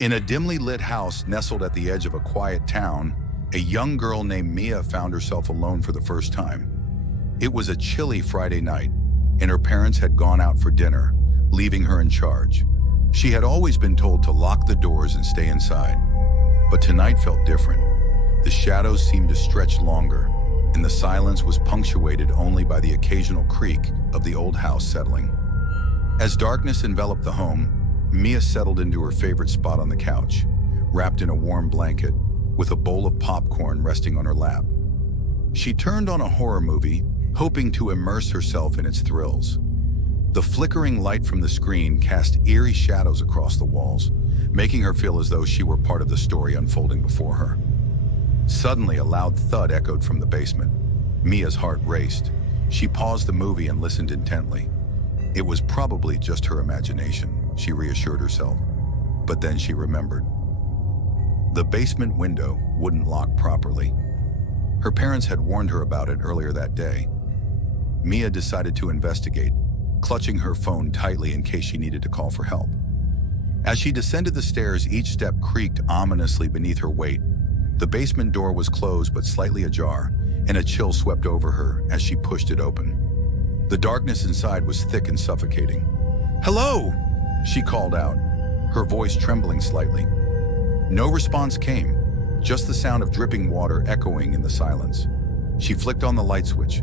In a dimly lit house nestled at the edge of a quiet town, a young girl named Mia found herself alone for the first time. It was a chilly Friday night, and her parents had gone out for dinner, leaving her in charge. She had always been told to lock the doors and stay inside, but tonight felt different. The shadows seemed to stretch longer, and the silence was punctuated only by the occasional creak of the old house settling. As darkness enveloped the home, Mia settled into her favorite spot on the couch, wrapped in a warm blanket, with a bowl of popcorn resting on her lap. She turned on a horror movie, hoping to immerse herself in its thrills. The flickering light from the screen cast eerie shadows across the walls, making her feel as though she were part of the story unfolding before her. Suddenly, a loud thud echoed from the basement. Mia's heart raced. She paused the movie and listened intently. It was probably just her imagination, she reassured herself. But then she remembered. The basement window wouldn't lock properly. Her parents had warned her about it earlier that day. Mia decided to investigate, clutching her phone tightly in case she needed to call for help. As she descended the stairs, each step creaked ominously beneath her weight. The basement door was closed but slightly ajar, and a chill swept over her as she pushed it open. The darkness inside was thick and suffocating. "Hello!" she called out, her voice trembling slightly. No response came, just the sound of dripping water echoing in the silence. She flicked on the light switch,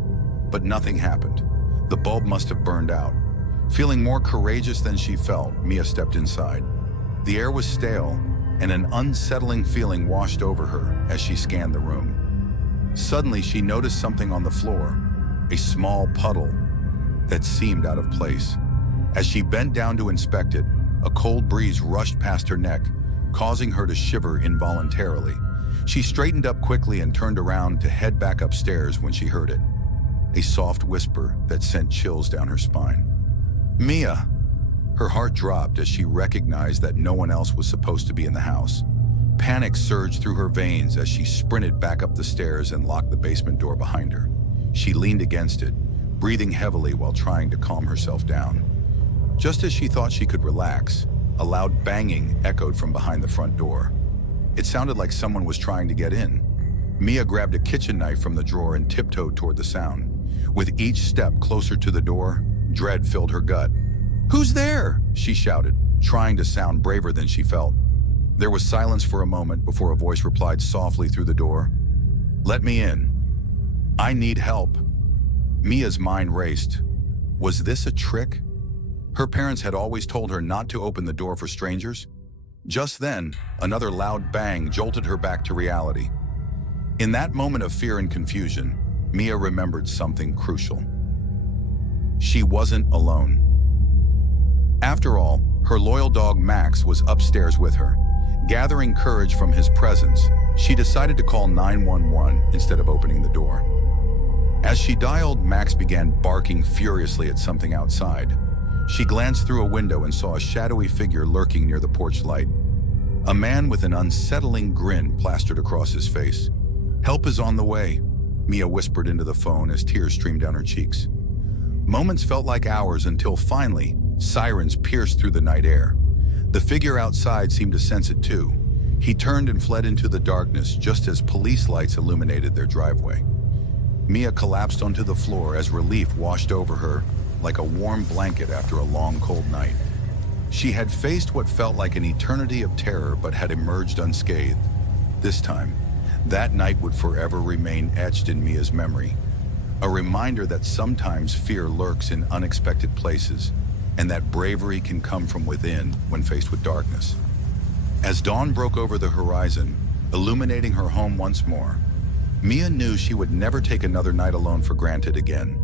but nothing happened. The bulb must have burned out. Feeling more courageous than she felt, Mia stepped inside. The air was stale, and an unsettling feeling washed over her as she scanned the room. Suddenly, she noticed something on the floor, a small puddle that seemed out of place. As she bent down to inspect it, a cold breeze rushed past her neck, causing her to shiver involuntarily. She straightened up quickly and turned around to head back upstairs when she heard it. A soft whisper that sent chills down her spine. "Mia!" Her heart dropped as she recognized that no one else was supposed to be in the house. Panic surged through her veins as she sprinted back up the stairs and locked the basement door behind her. She leaned against it, breathing heavily while trying to calm herself down. Just as she thought she could relax, a loud banging echoed from behind the front door. It sounded like someone was trying to get in. Mia grabbed a kitchen knife from the drawer and tiptoed toward the sound. With each step closer to the door, dread filled her gut. "Who's there?" she shouted, trying to sound braver than she felt. There was silence for a moment before a voice replied softly through the door. "Let me in. I need help." Mia's mind raced. Was this a trick? Her parents had always told her not to open the door for strangers. Just then, another loud bang jolted her back to reality. In that moment of fear and confusion, Mia remembered something crucial. She wasn't alone. After all, her loyal dog Max was upstairs with her. Gathering courage from his presence, she decided to call 911 instead of opening the door. As she dialed, Max began barking furiously at something outside. She glanced through a window and saw a shadowy figure lurking near the porch light. A man with an unsettling grin plastered across his face. "Help is on the way," Mia whispered into the phone as tears streamed down her cheeks. Moments felt like hours until finally, sirens pierced through the night air. The figure outside seemed to sense it too. He turned and fled into the darkness just as police lights illuminated their driveway. Mia collapsed onto the floor as relief washed over her like a warm blanket after a long, cold night. She had faced what felt like an eternity of terror but had emerged unscathed. This time, that night would forever remain etched in Mia's memory. A reminder that sometimes fear lurks in unexpected places, and that bravery can come from within when faced with darkness. As dawn broke over the horizon, illuminating her home once more, Mia knew she would never take another night alone for granted again.